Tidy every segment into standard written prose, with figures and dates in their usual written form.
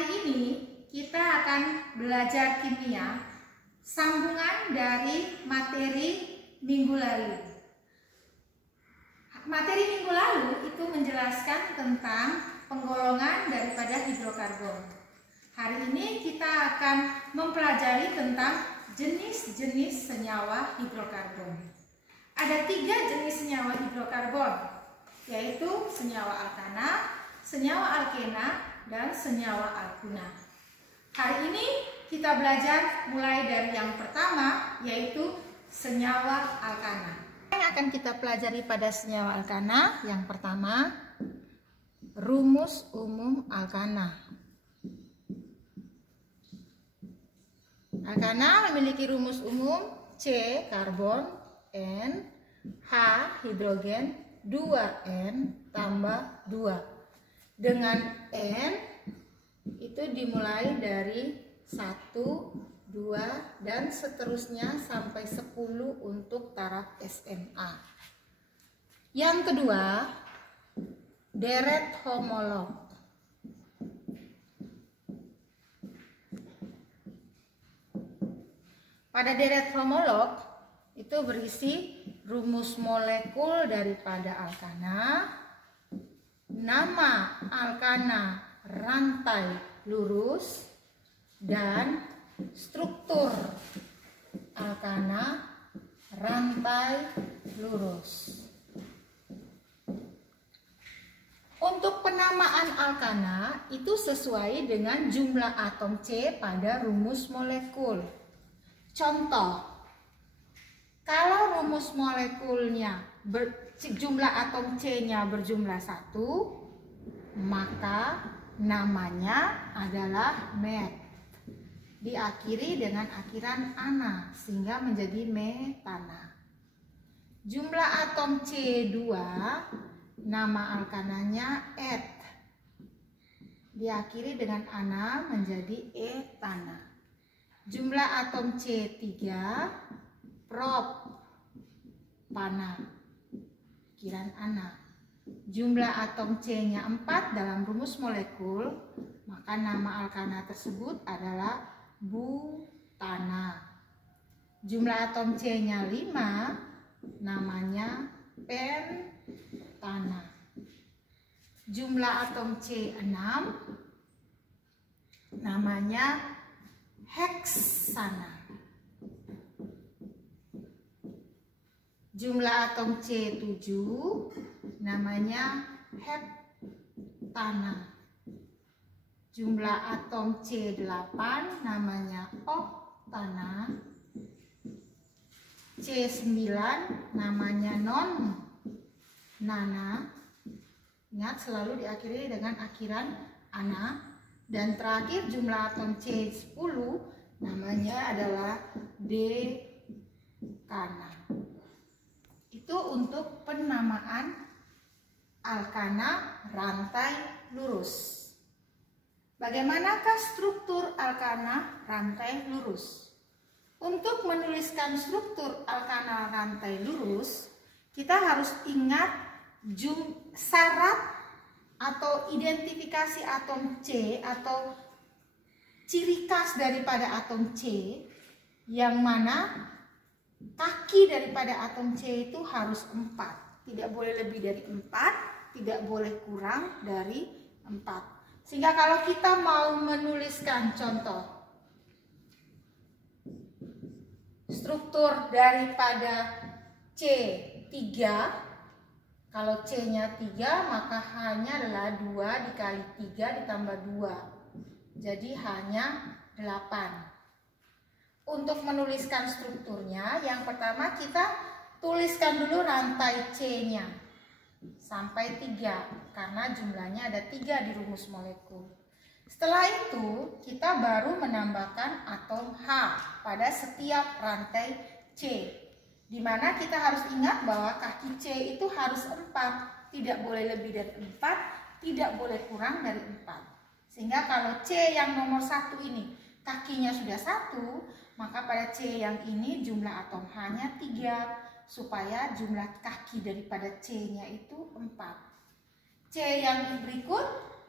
Hari ini kita akan belajar kimia sambungan dari materi minggu lalu. Materi minggu lalu itu menjelaskan tentang penggolongan daripada hidrokarbon. Hari ini kita akan mempelajari tentang jenis-jenis senyawa hidrokarbon. Ada 3 jenis senyawa hidrokarbon, yaitu senyawa alkana, senyawa alkena, dan senyawa alkuna. Hari ini kita belajar mulai dari yang pertama, yaitu senyawa alkana. Yang akan kita pelajari pada senyawa alkana, yang pertama, rumus umum alkana. Alkana memiliki rumus umum C karbon, N, H hidrogen, 2N tambah 2. Dengan N itu dimulai dari 1, 2, dan seterusnya sampai 10 untuk taraf SMA. Yang kedua, deret homolog. Pada deret homolog itu berisi rumus molekul daripada alkana, nama alkana rantai lurus, dan struktur alkana rantai lurus. Untuk penamaan alkana itu sesuai dengan jumlah atom C pada rumus molekul. Contoh, kalau rumus molekulnya jumlah atom C-nya berjumlah 1, maka namanya adalah met. Diakhiri dengan akhiran ana sehingga menjadi metana. Jumlah atom C2, nama alkananya et. Diakhiri dengan ana menjadi etana. Jumlah atom C3, prop, pana, akhiran ana. Jumlah atom C-nya 4 dalam rumus molekul, maka nama alkana tersebut adalah butana. Jumlah atom C-nya 5, namanya pentana. Jumlah atom C6, namanya heksana. Jumlah atom C7 namanya heptana. Jumlah atom C8 namanya oktana. C9 namanya nonnana. Ingat selalu diakhiri dengan akhiran ana. Dan terakhir jumlah atom C10 namanya adalah dekana. Itu untuk penamaan alkana rantai lurus. Bagaimanakah struktur alkana rantai lurus? Untuk menuliskan struktur alkana rantai lurus, kita harus ingat syarat atau identifikasi atom C atau ciri khas daripada atom C, yang mana kaki daripada atom C itu harus 4. Tidak boleh lebih dari 4, tidak boleh kurang dari 4. Sehingga kalau kita mau menuliskan contoh struktur daripada C3, kalau C-nya 3 maka hanya adalah 2 dikali 3 ditambah 2. Jadi hanya 8. Untuk menuliskan strukturnya, yang pertama kita tuliskan dulu rantai C-nya sampai 3 karena jumlahnya ada 3 di rumus molekul. Setelah itu kita baru menambahkan atom H pada setiap rantai C, di mana kita harus ingat bahwa kaki C itu harus 4, tidak boleh lebih dari 4, tidak boleh kurang dari 4. Sehingga kalau C yang nomor 1 ini kakinya sudah 1, maka pada C yang ini jumlah atom H-nya 3, supaya jumlah kaki daripada C-nya itu 4. C yang berikut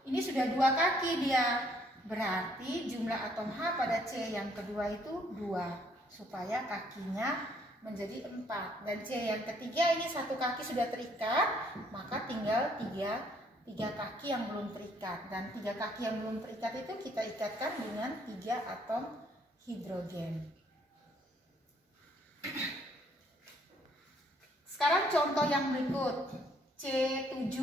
ini sudah 2 kaki dia, Berarti jumlah atom H pada C yang kedua itu 2, supaya kakinya menjadi 4. Dan C yang ketiga ini satu kaki sudah terikat, maka tinggal tiga kaki yang belum terikat. Dan 3 kaki yang belum terikat itu kita ikatkan dengan 3 atom hidrogen. Sekarang contoh yang berikut, C7.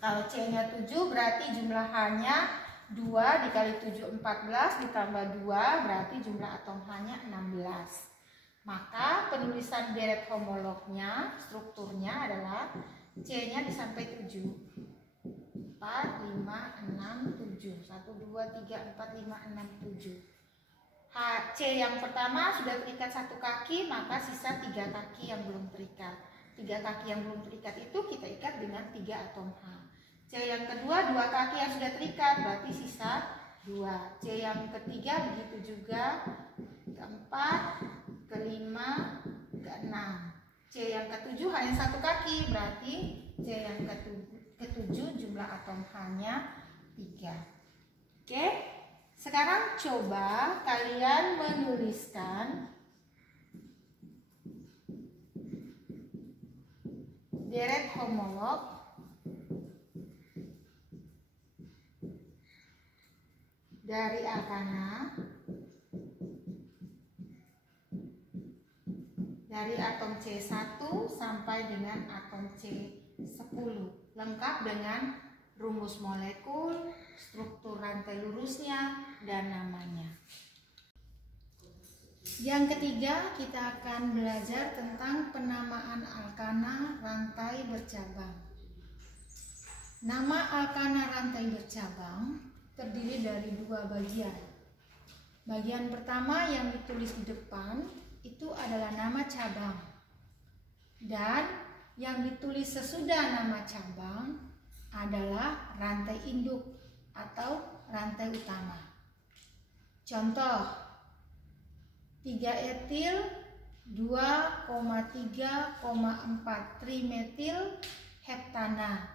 Kalau C-nya 7 berarti jumlah H-nya 2 dikali 7 14 ditambah 2 berarti jumlah atom H-nya 16. Maka penulisan deret homolognya, strukturnya adalah C-nya sampai 7. 4, 5, 6, 7. 1, 2, 3, 4, 5, 6, 7. C yang pertama sudah terikat satu kaki, maka sisa 3 kaki yang belum terikat. 3 kaki yang belum terikat itu kita ikat dengan 3 atom H. C yang kedua 2 kaki yang sudah terikat, berarti sisa 2. C yang ketiga begitu juga, keempat, kelima, keenam. C yang ketujuh hanya 1 kaki, berarti C yang ketujuh jumlah atom H-nya 3. Oke, sekarang coba kalian menuliskan deret homolog dari alkana dari atom C1 sampai dengan atom C10, lengkap dengan rumus molekul, struktur rantai lurusnya, dan namanya. Yang ketiga, kita akan belajar tentang penamaan alkana rantai bercabang. Nama alkana rantai bercabang terdiri dari 2 bagian. Bagian pertama yang ditulis di depan itu adalah nama cabang, dan yang ditulis sesudah nama cabang adalah rantai induk atau rantai utama. Contoh, 3-etil 2,3,4 trimetil heptana.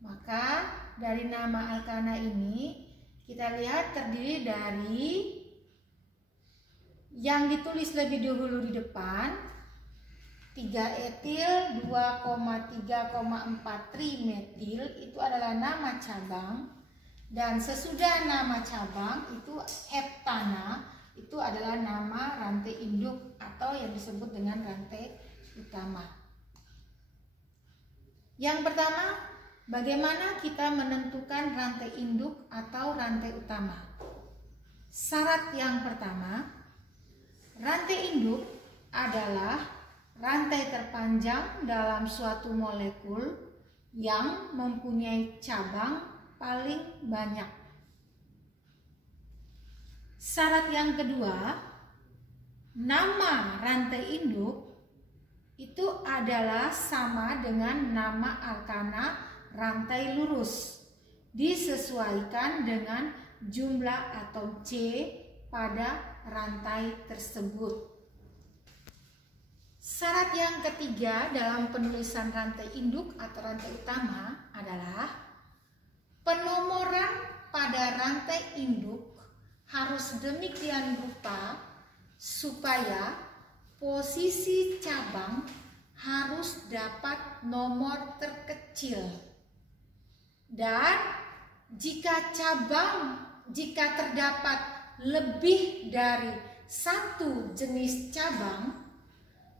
Maka dari nama alkana ini kita lihat terdiri dari yang ditulis lebih dahulu di depan 3-etil 2,3,4 trimetil itu adalah nama cabang, dan sesudah nama cabang itu heptana itu adalah nama rantai induk atau yang disebut dengan rantai utama. Yang pertama, bagaimana kita menentukan rantai induk atau rantai utama? Syarat yang pertama, rantai induk adalah rantai terpanjang dalam suatu molekul yang mempunyai cabang paling banyak. Syarat yang kedua, nama rantai induk itu adalah sama dengan nama alkana rantai lurus, disesuaikan dengan jumlah atom C pada rantai tersebut. Syarat yang ketiga dalam penulisan rantai induk atau rantai utama adalah penomoran pada rantai induk harus demikian rupa supaya posisi cabang harus dapat nomor terkecil, dan jika terdapat lebih dari 1 jenis cabang,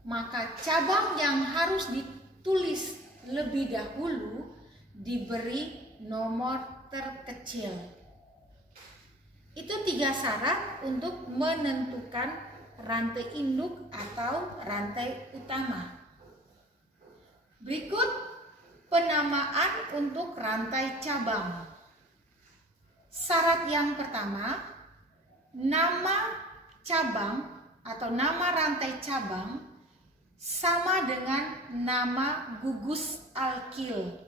maka cabang yang harus ditulis lebih dahulu diberi nomor terkecil. Itu 3 syarat untuk menentukan rantai induk atau rantai utama. Berikut penamaan untuk rantai cabang. Syarat yang pertama, nama cabang atau nama rantai cabang sama dengan nama gugus alkil,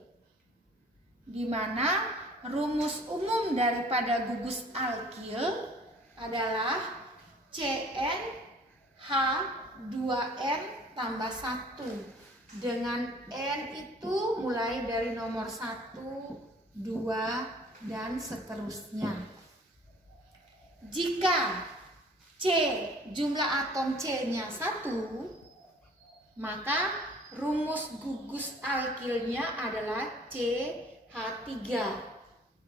di mana rumus umum daripada gugus alkil adalah CnH2n tambah 1, dengan N itu mulai dari nomor 1, 2, dan seterusnya. Jika C, jumlah atom C-nya 1, maka rumus gugus alkilnya adalah CH3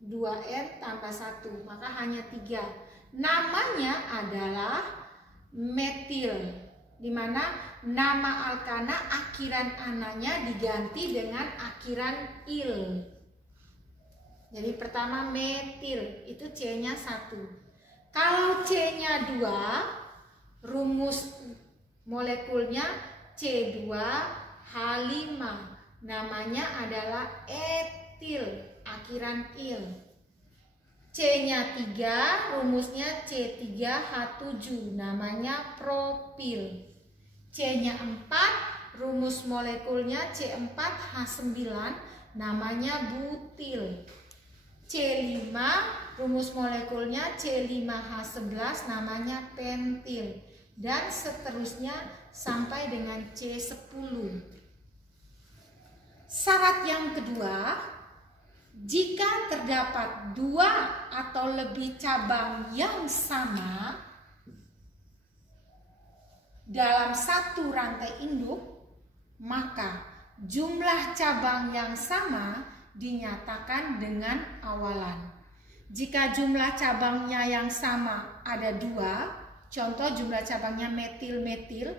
2N tambah 1, maka hanya 3. Namanya adalah metil, di mana nama alkana akhiran ananya diganti dengan akhiran il. Jadi pertama metil, itu C-nya 1. Kalau C-nya 2, rumus molekulnya C2H5. Namanya adalah etil, akhiran il. C-nya 3, rumusnya C3H7. Namanya propil. C-nya 4, rumus molekulnya C4H9. Namanya butil. C5, rumus molekulnya C5H11, namanya pentil, dan seterusnya sampai dengan C10. Syarat yang kedua, jika terdapat 2 atau lebih cabang yang sama dalam satu rantai induk, maka jumlah cabang yang sama dinyatakan dengan awalan. Jika jumlah cabangnya yang sama ada 2, contoh jumlah cabangnya metil-metil,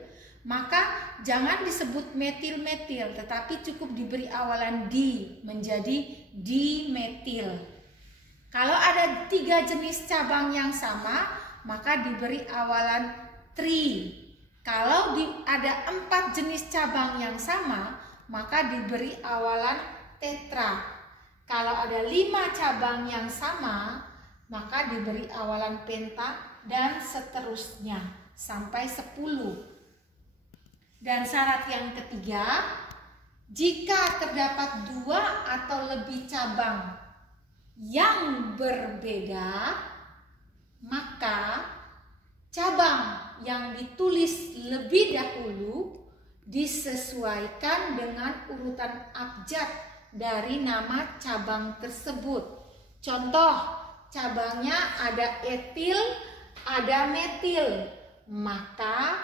maka jangan disebut metil-metil, tetapi cukup diberi awalan di, menjadi dimetil. Kalau ada 3 jenis cabang yang sama, maka diberi awalan tri. Kalau ada 4 jenis cabang yang sama, maka diberi awalan tetra. Kalau ada 5 cabang yang sama, maka diberi awalan penta, dan seterusnya sampai 10. Dan syarat yang ketiga, jika terdapat 2 atau lebih cabang yang berbeda, maka cabang yang ditulis lebih dahulu disesuaikan dengan urutan abjad dari nama cabang tersebut. Contoh, cabangnya ada etil, ada metil, maka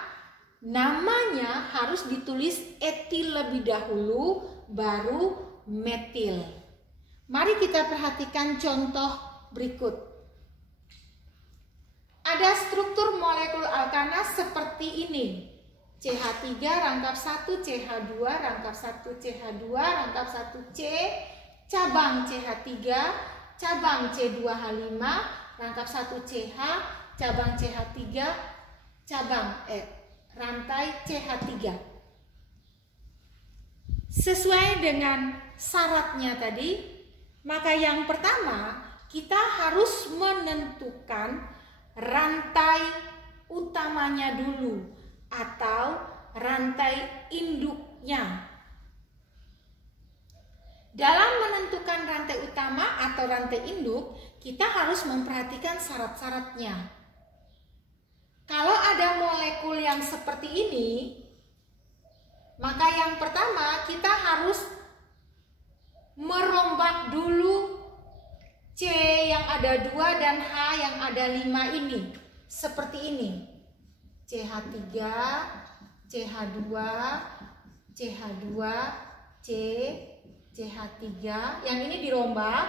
namanya harus ditulis etil lebih dahulu, baru metil. Mari kita perhatikan contoh berikut. Ada struktur molekul alkana seperti ini. CH3 rangkap 1, CH2 rangkap 1, CH2 rangkap 1, C, cabang CH3, cabang C2H5, rangkap 1 CH, cabang CH3, cabang rantai CH3. Sesuai dengan syaratnya tadi, maka yang pertama kita harus menentukan rantai utamanya dulu, atau rantai induknya. Dalam menentukan rantai utama atau rantai induk, kita harus memperhatikan syarat-syaratnya. Kalau ada molekul yang seperti ini, maka yang pertama kita harus merombak dulu C yang ada 2 dan H yang ada 5 ini. Seperti ini. CH3, CH2, CH2, C, CH3. Yang ini dirombak,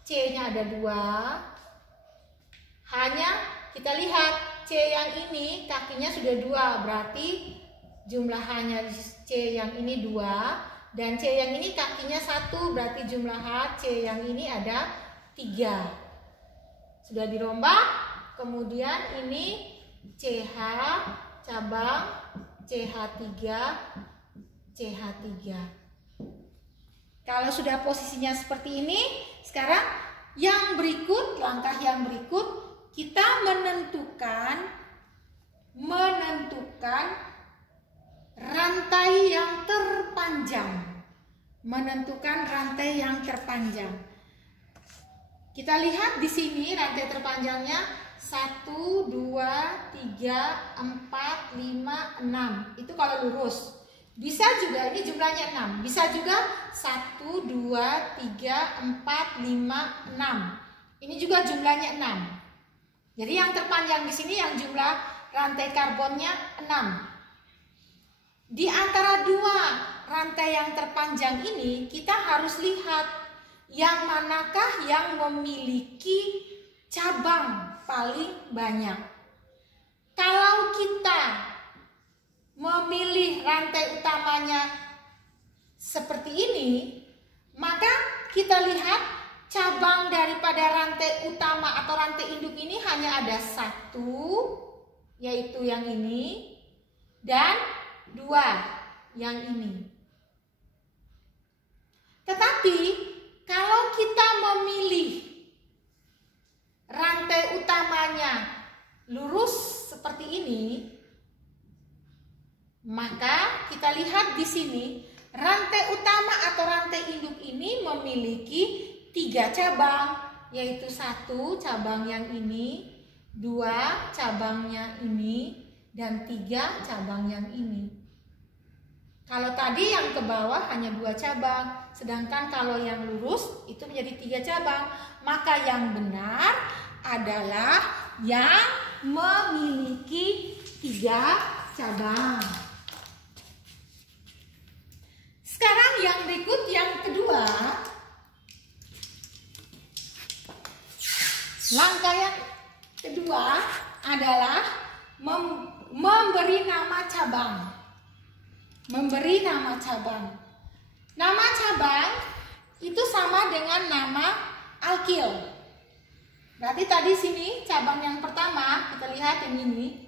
C-nya ada 2. Hanya kita lihat C yang ini kakinya sudah 2, berarti jumlah H-nya C yang ini 2. Dan C yang ini kakinya 1, berarti jumlah H C yang ini ada 3. Sudah dirombak, kemudian ini CH, cabang, CH3, CH3. Kalau sudah posisinya seperti ini, sekarang yang berikut, langkah yang berikut, kita menentukan rantai yang terpanjang. Menentukan rantai yang terpanjang. Kita lihat di sini rantai terpanjangnya 1, 2, 3, 4, 5, 6. Itu kalau lurus. Bisa juga ini jumlahnya 6. Bisa juga 1, 2, 3, 4, 5, 6. Ini juga jumlahnya 6. Jadi yang terpanjang di sini yang jumlah rantai karbonnya 6. Di antara dua rantai yang terpanjang ini kita harus lihat yang manakah yang memiliki cabang paling banyak. Kalau kita memilih rantai utamanya seperti ini, maka kita lihat cabang daripada rantai utama atau rantai induk ini hanya ada 1, yaitu yang ini, dan 2, yang ini. Tetapi kalau kita memilih rantai utamanya lurus seperti ini, maka kita lihat di sini rantai utama atau rantai induk ini memiliki 3 cabang, yaitu 1 cabang yang ini, 2 cabangnya ini, dan 3 cabang yang ini. Kalau tadi yang ke bawah hanya 2 cabang, sedangkan kalau yang lurus itu menjadi 3 cabang. Maka yang benar adalah yang memiliki 3 cabang. Sekarang yang berikut, yang kedua, langkah yang kedua adalah memberi nama cabang. Memberi nama cabang. Nama cabang itu sama dengan nama alkil. Berarti tadi sini cabang yang pertama kita lihat yang ini,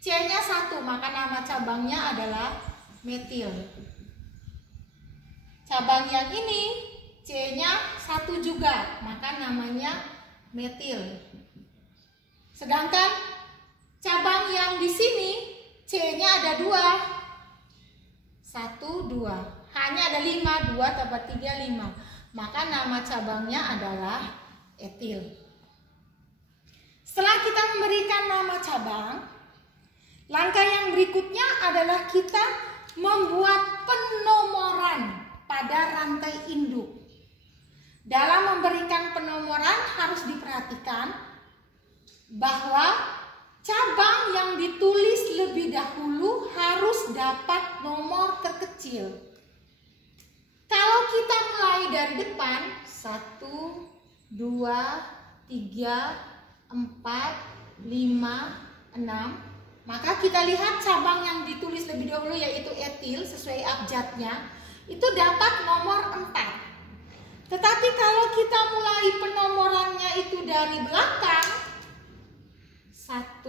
C-nya 1, maka nama cabangnya adalah metil. Cabang yang ini C-nya 1 juga, maka namanya metil. Sedangkan cabang yang di sini C-nya ada 2. 1, 2. Hanya ada 5, 2 tambah 3, 5. Maka nama cabangnya adalah etil. Setelah kita memberikan nama cabang, langkah yang berikutnya adalah kita membuat penomoran pada rantai induk. Dalam memberikan penomoran harus diperhatikan bahwa cabang yang ditulis lebih dahulu harus dapat nomor terkecil. Kalau kita mulai dari depan, 1, 2, 3, 4, 5, 6, maka kita lihat cabang yang ditulis lebih dahulu yaitu etil sesuai abjadnya, itu dapat nomor 4. Tetapi kalau kita mulai penomorannya itu dari belakang, 1,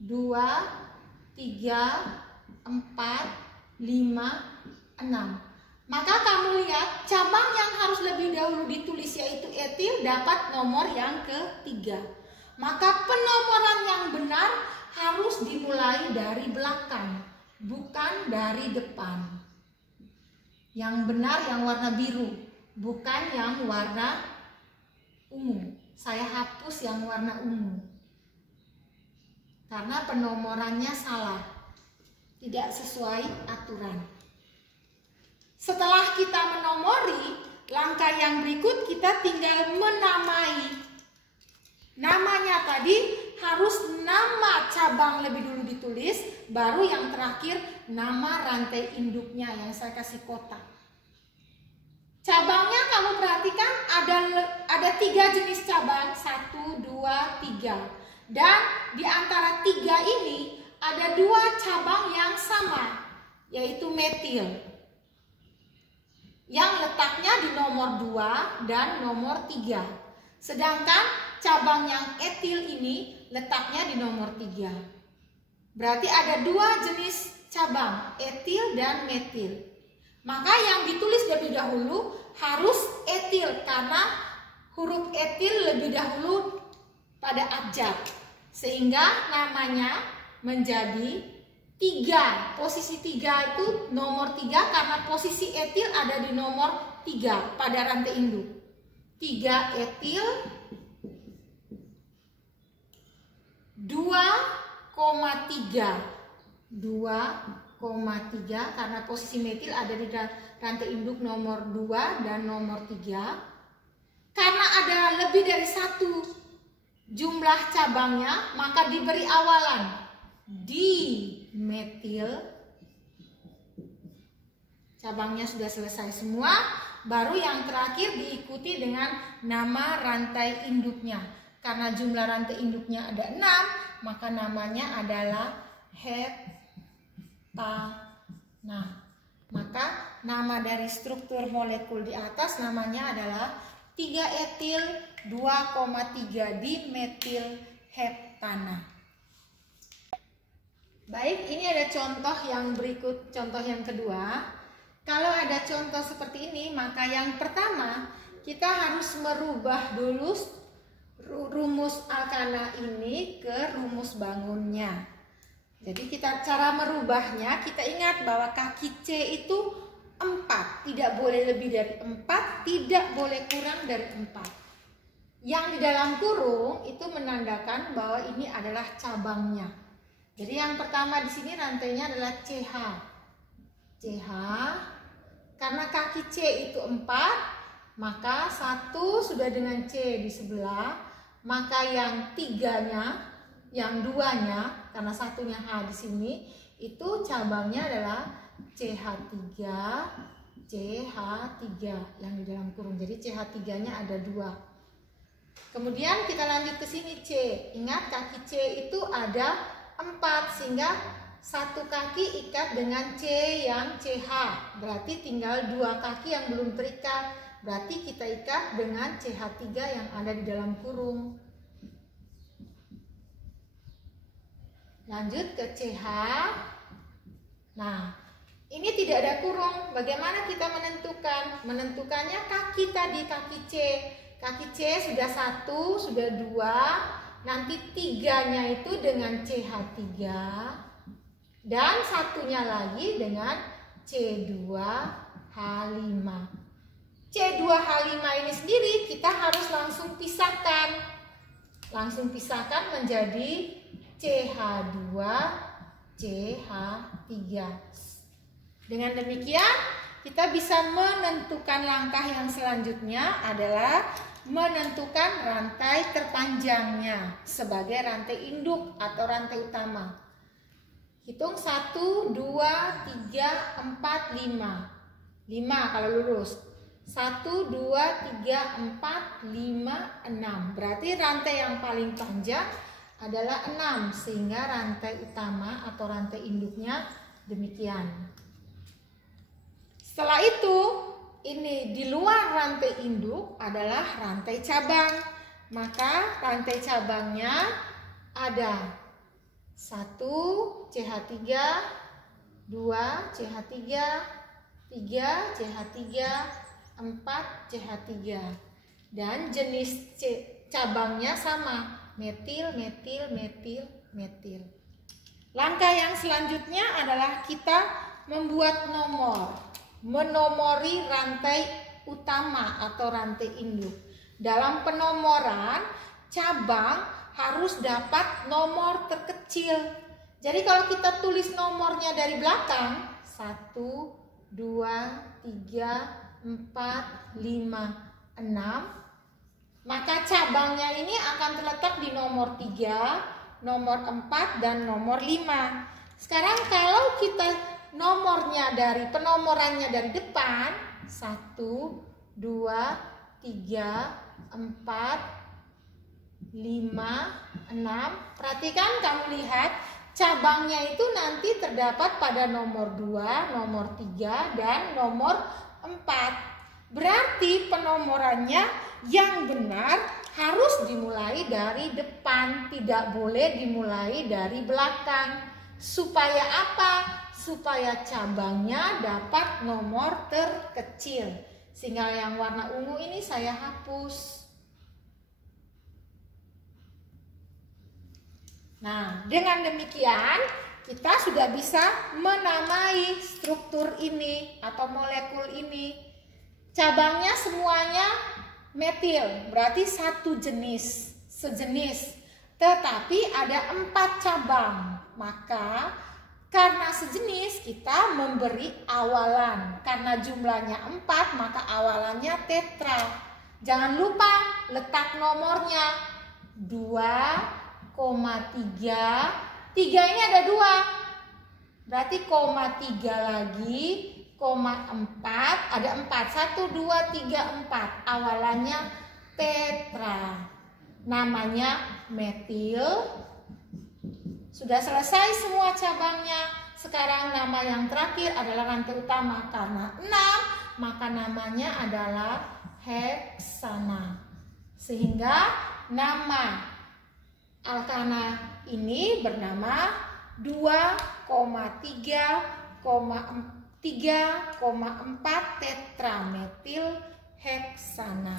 2, 3, 4, 5, 6. Maka kamu lihat cabang yang harus lebih dahulu ditulis yaitu etil dapat nomor yang ketiga. Maka penomoran yang benar harus dimulai dari belakang, bukan dari depan. Yang benar yang warna biru, bukan yang warna ungu. Saya hapus yang warna ungu karena penomorannya salah, tidak sesuai aturan. Setelah kita menomori, langkah yang berikut kita tinggal menamai. Namanya tadi harus nama cabang lebih dulu ditulis, baru yang terakhir nama rantai induknya yang saya kasih kotak. Cabangnya kamu perhatikan ada 3 jenis cabang, 1, 2, 3. Dan di antara 3 ini ada 2 cabang yang sama, yaitu metil, yang letaknya di nomor 2 dan nomor 3. Sedangkan cabang yang etil ini letaknya di nomor 3. Berarti ada 2 jenis cabang, etil dan metil. Maka yang ditulis lebih dahulu harus etil karena huruf etil lebih dahulu pada abjad, sehingga namanya menjadi 3. Posisi 3 itu nomor 3 karena posisi etil ada di nomor 3 pada rantai induk. 3 etil 2,3 karena posisi metil ada di rantai induk nomor 2 dan nomor 3. Karena ada lebih dari 1 jumlah cabangnya, maka diberi awalan dimetil. Cabangnya sudah selesai semua, baru yang terakhir diikuti dengan nama rantai induknya. Karena jumlah rantai induknya ada 6, maka namanya adalah heptana. Maka nama dari struktur molekul di atas namanya adalah 3-etil 2,3 dimetil heptana. Baik, ini ada contoh yang berikut, contoh yang kedua. Kalau ada contoh seperti ini, maka yang pertama kita harus merubah dulu rumus alkana ini ke rumus bangunnya. Jadi cara merubahnya, kita ingat bahwa kaki C itu 4, tidak boleh lebih dari 4, tidak boleh kurang dari 4. Yang di dalam kurung itu menandakan bahwa ini adalah cabangnya. Jadi yang pertama di sini rantainya adalah CH. CH, karena kaki C itu 4, maka 1 sudah dengan C di sebelah. Maka yang 3-nya, yang 2-nya, karena 1-nya H di sini, itu cabangnya adalah CH3, CH3 yang di dalam kurung. Jadi CH3-nya ada 2. Kemudian kita lanjut ke sini C. Ingat kaki C itu ada 4, sehingga 1 kaki ikat dengan C yang CH. Berarti tinggal 2 kaki yang belum terikat. Berarti kita ikat dengan CH3 yang ada di dalam kurung. Lanjut ke CH. Nah, ini tidak ada kurung. Bagaimana kita menentukan? Menentukannya kaki tadi, kaki C. Kaki C sudah 1, sudah 2. Nanti 3-nya itu dengan CH3. Dan 1-nya lagi dengan C2H5. C2H5 ini sendiri kita harus langsung pisahkan. Langsung pisahkan menjadi CH2, CH3. Dengan demikian kita bisa menentukan langkah yang selanjutnya adalah menentukan rantai terpanjangnya sebagai rantai induk atau rantai utama. Hitung 1, 2, 3, 4, 5. 5 kalau lurus. 1, 2, 3, 4, 5, 6. Berarti rantai yang paling panjang adalah 6, sehingga rantai utama atau rantai induknya demikian. Setelah itu, ini di luar rantai induk adalah rantai cabang. Maka rantai cabangnya ada 1 CH3, 2 CH3, 3 CH3, 4 CH3. Dan jenis cabangnya sama, metil, metil, metil, metil. Langkah yang selanjutnya adalah kita membuat nomor, menomori rantai utama atau rantai induk. Dalam penomoran, cabang harus dapat nomor terkecil. Jadi kalau kita tulis nomornya dari belakang, 1, 2, 3, 4, 5, 6, maka cabangnya ini akan terletak di nomor 3, nomor 4, dan nomor 5. Sekarang kalau kita penomorannya dari depan, 1, 2, 3, 4, 5, 6. Perhatikan, kamu lihat cabangnya itu nanti terdapat pada nomor 2, nomor 3, dan nomor 4. Berarti penomorannya yang benar harus dimulai dari depan, tidak boleh dimulai dari belakang. Supaya apa? Supaya cabangnya dapat nomor terkecil. Sehingga yang warna ungu ini saya hapus. Nah, dengan demikian kita sudah bisa menamai struktur ini atau molekul ini. Cabangnya semuanya metil, berarti satu jenis, sejenis. Tetapi ada 4 cabang, maka Karena sejenis kita memberi awalan. Karena jumlahnya 4 maka awalannya tetra. Jangan lupa letak nomornya 2,3. 3 ini ada 2. Berarti koma 3 lagi, koma 4, ada 4. 1, 2, 3, 4. Awalannya tetra. Namanya metil. Sudah selesai semua cabangnya. Sekarang nama yang terakhir adalah rantai utama. Karena 6, maka namanya adalah heksana. Sehingga nama alkana ini bernama 2,3,4 tetrametil heksana.